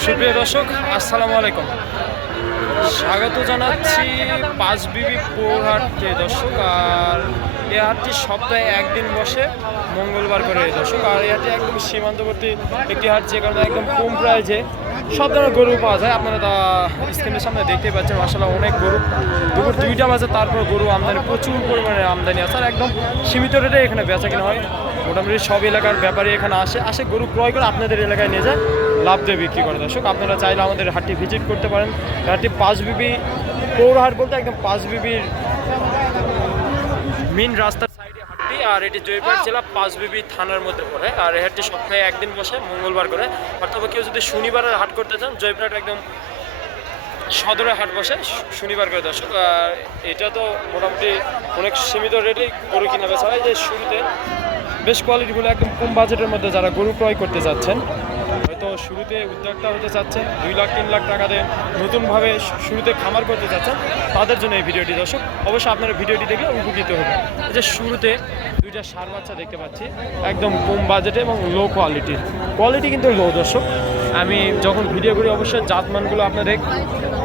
সুপ্রিয় দর্শক, আসসালামু আলাইকুম। স্বাগত জানাচ্ছি পাঁচবিবি পৌরহাটে দর্শক। আর এই হাটটি সপ্তাহে একদিন বসে, মঙ্গলবার করে দর্শক। আর এই হাটটি একদম সীমান্তবর্তী একটি হাট, যে কারণে একদম কম প্রাইজে সব ধরনের গরু পাওয়া যায়। আপনারা তা স্ক্রিনের সামনে দেখতেই পাচ্ছেন, মাশাআল্লাহ অনেক গরু। দুপুর 2টা বাজে, তারপর গরু আমদানি, প্রচুর পরিমাণে আমদানি আছে। আর একদম সীমিত রেটে এখানে বেচা কিনা হয়। মোটামুটি সব এলাকার ব্যাপারী এখানে আসে গরু ক্রয় করে আপনাদের এলাকায় নিয়ে যায়, লাভ দিয়ে বিক্রি করে দর্শক। আপনারা চাইলে আমাদের হাটটি ভিজিট করতে পারেন। হাটটি পাঁচবিবি পৌরহাট বলতে একদম পাঁচবিবির মেন রাস্তার সাইডে হাটটি। আর এটি জয়পুরহাট জেলা পাঁচবিবি থানার মধ্যে পড়ে। আর এই হাটটি সপ্তাহে একদিন বসে, মঙ্গলবার করে। অথবা কেউ যদি শনিবারের হাট করতে চান, জয়পুরহাট একদম সদরে হাট বসে শনিবার করে দর্শক। আর এটা তো মোটামুটি অনেক সীমিত রেটেই গরু কিনা বেচা হয়। যে শুরুতে বেশ কোয়ালিটিগুলো একদম কম বাজেটের মধ্যে যারা গরু ক্রয় করতে যাচ্ছেন, হয়তো শুরুতে উদ্যোক্তা হতে চাচ্ছেন, 2 লাখ 3 লাখ টাকা দিয়ে নতুনভাবে শুরুতে খামার করতে চাচ্ছেন, তাদের জন্য এই ভিডিওটি দর্শক। অবশ্যই আপনারা ভিডিওটি দেখলে উপকৃত হবে। এই যে শুরুতে 2টা ষাঁড় বাচ্চা দেখতে পাচ্ছি, একদম কম বাজেটে এবং লো কোয়ালিটির। কোয়ালিটি কিন্তু লো দর্শক। আমি যখন ভিডিও করি অবশ্যই জাতমানগুলো আপনাদের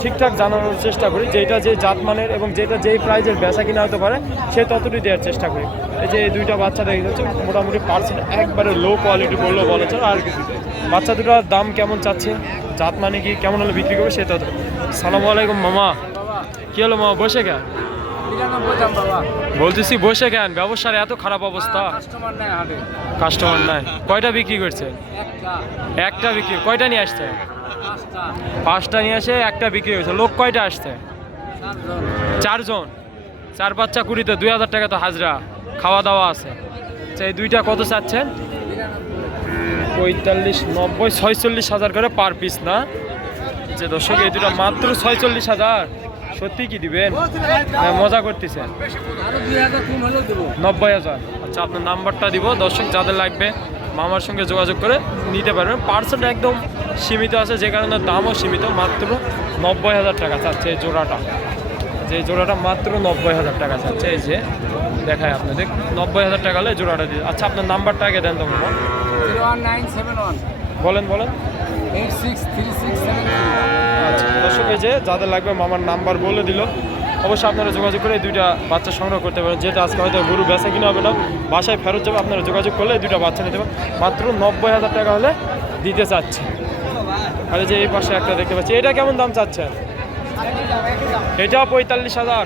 ঠিকঠাক জানানোর চেষ্টা করি, যেটা যে জাতমানের এবং যেটা যেই প্রাইজের বেচা কিনা হতে পারে সে ততটি দেওয়ার চেষ্টা করি। এই যে এই 2টা বাচ্চা দেখে যাচ্ছে, মোটামুটি পার্সেন্ট একবারে লো কোয়ালিটি বললেও বলা চলে। আর বাচ্চা দুটার দাম কেমন চাচ্ছে, জাত মানে কি, কেমন হলে বিক্রি করবে সেটা। সালামু আলাইকুম মামা। কি হলো মামা, বসে কেন? বলতেছি বসে কেন? ব্যবসার এত খারাপ অবস্থা, কাস্টমার নাই। কয়টা বিক্রি করছে? একটা বিক্রি। কয়টা নিয়ে আসছে? 5টা নিয়ে আসে, একটা বিক্রি হয়েছে। লোক কয়টা আসছে? 4 জন। 4 বাচ্চা 20-তে 2000 টাকা তো হাজরা, খাওয়া দাওয়া আছে। এই 2টা কত চাচ্ছেন? 45, 90, 46,000 করে পার পিস না? যে দর্শক, এই 2টা মাত্র 46,000। সত্যি কি দিবেন? মজা করতেছেন? 90,000। আচ্ছা, আপনার নাম্বারটা দিব দর্শক, যাদের লাগবে মামার সঙ্গে যোগাযোগ করে নিতে পারবেন। পার্সেন্ট একদম সীমিত আছে, যে কারণে দামও সীমিত। মাত্র 90,000 টাকা চাচ্ছে এই জোড়াটা। যে জোড়াটা মাত্র 90,000 টাকা চাচ্ছে। এই যে দেখায় আপনাদের, 90,000 টাকা হলে জোড়াটা দিয়ে। আচ্ছা, আপনার নাম্বারটা আগে দেন তো মামা। 01971 বলেন 863673। আচ্ছা দর্শক, এই যে যাদের লাগবে মামার নাম্বার বলে দিল। অবশ্যই আপনারা যোগাযোগ করে এই 2টা বাচ্চা সংগ্রহ করতে পারেন। যেটা আজকে হয়তো গরু বেচা কিনা হবে না, বাসায় ফেরত যাবে, আপনারা যোগাযোগ করলে এই 2টা বাচ্চা নিতে পারেন। মাত্র 90,000 টাকা হলে দিতে চাচ্ছে। আর এই যে এই পাশে একটা দেখতে পাচ্ছি, এটা কেমন দাম চাচ্ছেন? এটাও 45,000।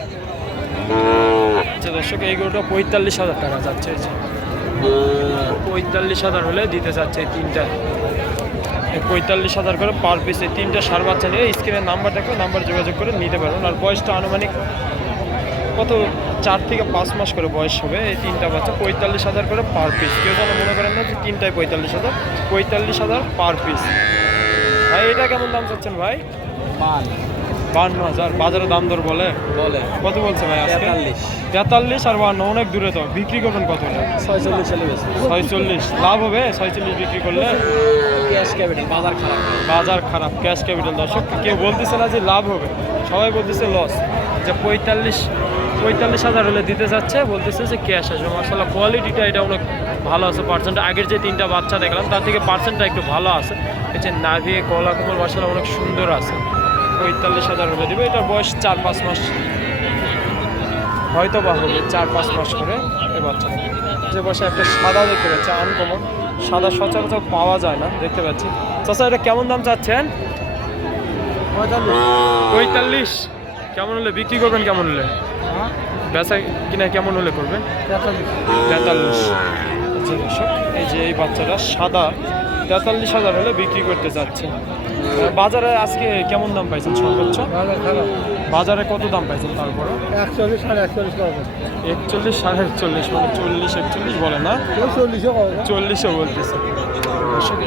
আচ্ছা দর্শক, এই গরুটা 45,000 টাকা চাচ্ছে। 45,000 হলে দিতে চাচ্ছে এই 3টা। 45,000 করে পার পিস। এই 3টা ষাঁড় বাচ্চা নিয়ে স্ক্রিনের নাম্বার থাকবে, নাম্বার যোগাযোগ করে নিতে পারবেন। আর বয়সটা আনুমানিক কত, 4 থেকে 5 মাস করে বয়স হবে। এই 3টা বাচ্চা 45,000 করে পার পিস। কেউ যেন মনে করেন না যে 3টায় 45,000, 45,000 পার পিস। ভাই এটা কেমন দাম চাচ্ছেন ভাই? 52,000। বাজারে দাম দর বলে কত বলছে ভাই? 43 আর 52, অনেক দূরে তো। বিক্রি করবেন কত? 46। লাভ হবে 46 বিক্রি করলে? বাজার খারাপ, ক্যাশ ক্যাপিটাল। দর্শক, কেউ বলতেছে না যে লাভ হবে, সবাই বলতেছে লস। যে 45,000 হলে দিতে যাচ্ছে, বলতেছে যে ক্যাশ আসবে। মাশাআল্লাহ কোয়ালিটিটা এটা অনেক ভালো আছে। পার্সেন্ট আগের যে 3টা বাচ্চা দেখলাম তার থেকে পার্সেন্টটা একটু ভালো আছে। এই যে নাভি, গলা, কোমল মাশাআল্লাহ অনেক সুন্দর আছে। 45,000 হলে দিবে। এটার বয়স 4-5 মাস হয়তো বা হবে, 4-5 মাস করে এই বাচ্চা। যে বয়সে একটা সাদা দেখতে পাচ্ছি, আনকমন সাদা, সচরাচর পাওয়া যায় না, দেখতে পাচ্ছি। চাচা এটা কেমন দাম চাচ্ছেন? 45। কেমন হলে বিক্রি করবেন? কেমন হলে বেচা কিনা কেমন হলে করবেন? 43। আচ্ছা দর্শক, এই যে এই বাচ্চাটা সাদা, 43,000 হলে বিক্রি করতে চাচ্ছে। বাজারে আজকে কেমন দাম পাইছেন সর্বোচ্চ? বাজারে কত দাম পাইছেন? তারপরে 41, 41.5 41, 41.5, মানে 40, 41 বলে না, 40ও বলতেছে।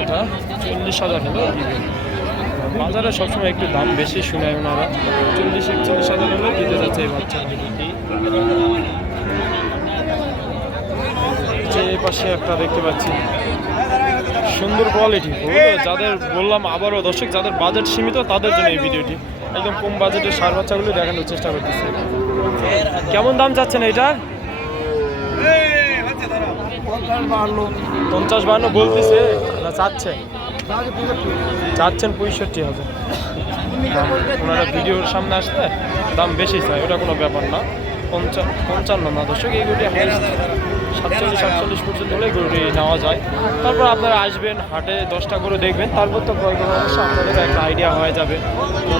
এটা 40,000 হলে দিবে। বাজারে সবসময় একটু দাম বেশি শুনে ওনারা। 40, 41,000 হলে দিতে যাচ্ছে এই বাচ্চা। যে পাশে একটা দেখতে পাচ্ছি, সুন্দর কোয়ালিটি। যাদের বললাম আবারও দর্শক, যাদের বাজেট সীমিত তাদের জন্য এই ভিডিওটি। একদম কম বাজেটের ষাঁড় বাচ্চাগুলো দেখানোর চেষ্টা করতেছে। কেমন দাম চাচ্ছেন এইটার? 50-52 বলতেছে না চাচ্ছে? চাচ্ছেন 65,000। ওনারা ভিডিওর সামনে আসলে দাম বেশি চাই, ওটা কোনো ব্যাপার না। 55 না দর্শক, এই গরুটি 47-48 পর্যন্ত হলে গরুটি নেওয়া যায়। তারপর আপনারা আসবেন হাটে, 10টা গরু দেখবেন, তারপর তো ক্রয় করার অবশ্য আপনাদের একটা আইডিয়া হয়ে যাবে।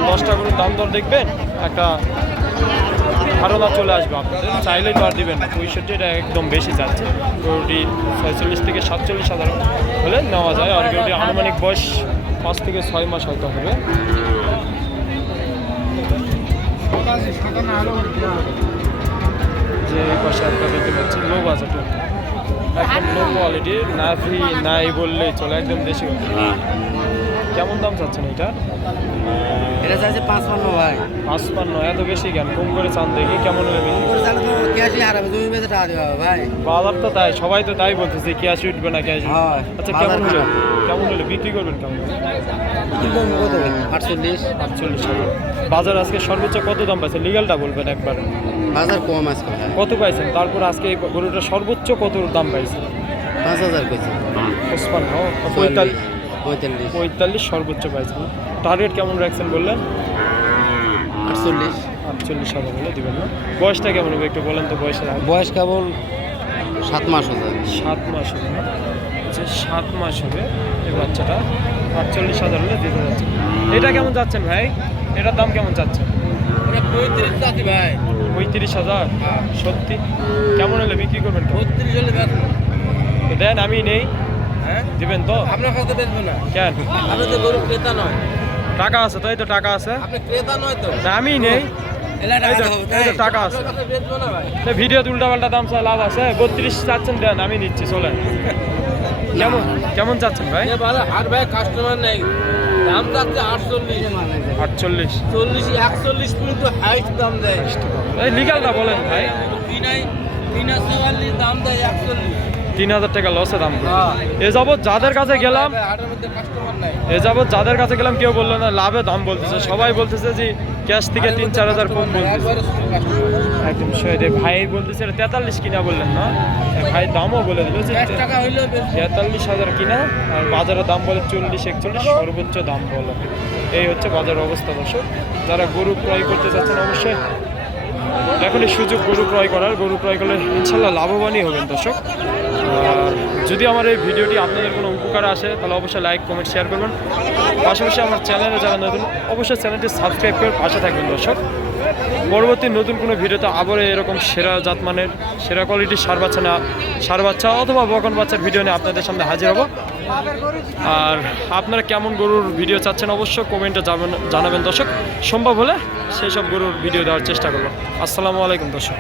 10টা গরুর দাম দর দেখবেন, একটা ধারণা চলে আসবে আপনাদের। চাইলেই তো আর দিবেন না। 65 এটা একদম বেশি যাচ্ছে। গরুটি 46 থেকে 47,000 হলে নেওয়া যায়। আর গরুটি আনুমানিক বয়স 5 থেকে 6 মাস হয়তো হবে। যে এই পাশে আপনারা দেখতে পাচ্ছেন লো বাজেট, একদম লো কোয়ালিটির, নাভি নাই বললেই চলে, একদম দেশি। কেমন দাম চাচ্ছেন এটা? এটা চাইছে 55 ভাই। 55? এত বেশি কেন? কম করে চান দেখি, কেমন হলে বিক্রি করবেন? চালে তো ক্যাশই হারাবে, জমি বেচে টাকা দিবে ভাই। বাজার তো তাই, সবাই তো তাই বলতেছে ক্যাশ উঠবে না, ক্যাশ। হ্যাঁ, আচ্ছা বাজার কেমন হলে বিক্রি করবেন? কেমন কি করবো কত? 48। 48,000। বাজার আজকে সর্বোচ্চ কত দাম পাইছেন? লিগ্যালটা বলবেন একবার। বাজার কম আছে ভাই। কত পাইছেন? তারপর আজকে এই গরুটা সর্বোচ্চ কত দাম পাইছেন? 5000 কইছে। 55, 45 সর্বোচ্চ পাইছেন। টার্গেট কেমন রাখছেন বললেন? 48। 48,000 হলে দিবেন না? বয়সটা কেমন হবে একটু বলেন তো। বয়সের বয়স কেবল 7 মাস হচ্ছে। 7 মাস হবে না? আচ্ছা 7 মাস হবে এই বাচ্চাটা। 48,000 হলে দিতে যাচ্ছে। এটা কেমন যাচ্ছেন ভাই? এটার দাম কেমন যাচ্ছেন? 35 চাচ্ছি ভাই। 35,000? সত্যি? কেমন হলে বিক্রি করবেন? 32 হলে বেচবো। তো দেন, আমি নেই। হ্যাঁ? দিবেন তো? আপনার কাছে বেচবো না। কেন? আপনি তো গরু ক্রেতা নয়। টাকা আছে তাই তো, টাকা আছে। আপনি ক্রেতা নয় তো। না, আমি নেই। এই তো টাকা আছে। বেচবো না ভাই। ভিডিও উল্টাপাল্টা দাম চাই লাভ আছে? 32 চাচ্ছেন, দেন আমি নিচ্ছি, চলেন। কেমন চাচ্ছেন ভাই? আর ভাই কাস্টমার নেই, দাম যাচ্ছে 48। 48? 40 41 কিন্তু হাইট দাম দেয়। এই লিগালটা বলেন ভাই। তিনাশি দাম দেয় 41। 3,000 টাকা লসে দাম করে। হ্যাঁ। এ যাবৎ যাদের কাছে গেলাম, হাটের মধ্যে কাস্টমার নাই। কেউ বললো না লাভে দাম বলতেছে, সবাই বলতেছে যে ক্যাশ থেকে 3-4 হাজার কম বলতেছে। একবারে শুধু কাস্টমার। একদম সত্যি ভাই বলতেছে 43 কিনা বললেন না? ভাই দামও বলে দিল যে 1 টাকা হইলেও বেশি। 43,000 কিনা, আর বাজারের দাম বলে 40-41 সর্বোচ্চ দাম বলে। এই হচ্ছে বাজার অবস্থা দর্শক। যারা গরু ক্রয় করতে চাচ্ছেন অবশ্যই এখনই সুযোগ গরু ক্রয় করার। গরু ক্রয় করলে ইনশাল্লাহ লাভবানই হবেন দর্শক। আর যদি আমার এই ভিডিওটি আপনাদের কোনো উপকার আসে তাহলে অবশ্যই লাইক, কমেন্ট, শেয়ার করবেন। পাশাপাশি আমার চ্যানেলে যারা নতুন অবশ্যই চ্যানেলটি সাবস্ক্রাইব করে পাশে থাকবেন দর্শক। পরবর্তী নতুন কোনো ভিডিওতে আবার এরকম সেরা জাতমানের, সেরা কোয়ালিটির ষাঁড় বাচ্চা অথবা বকন বাচ্চার ভিডিও নিয়ে আপনাদের সামনে হাজির হব। আর আপনারা কেমন গরুর ভিডিও চাচ্ছেন অবশ্যই কমেন্টে জানাবেন দর্শক। সম্ভব হলে সেই সব গরুর ভিডিও দেওয়ার চেষ্টা করব। আসসালামু আলাইকুম দর্শক।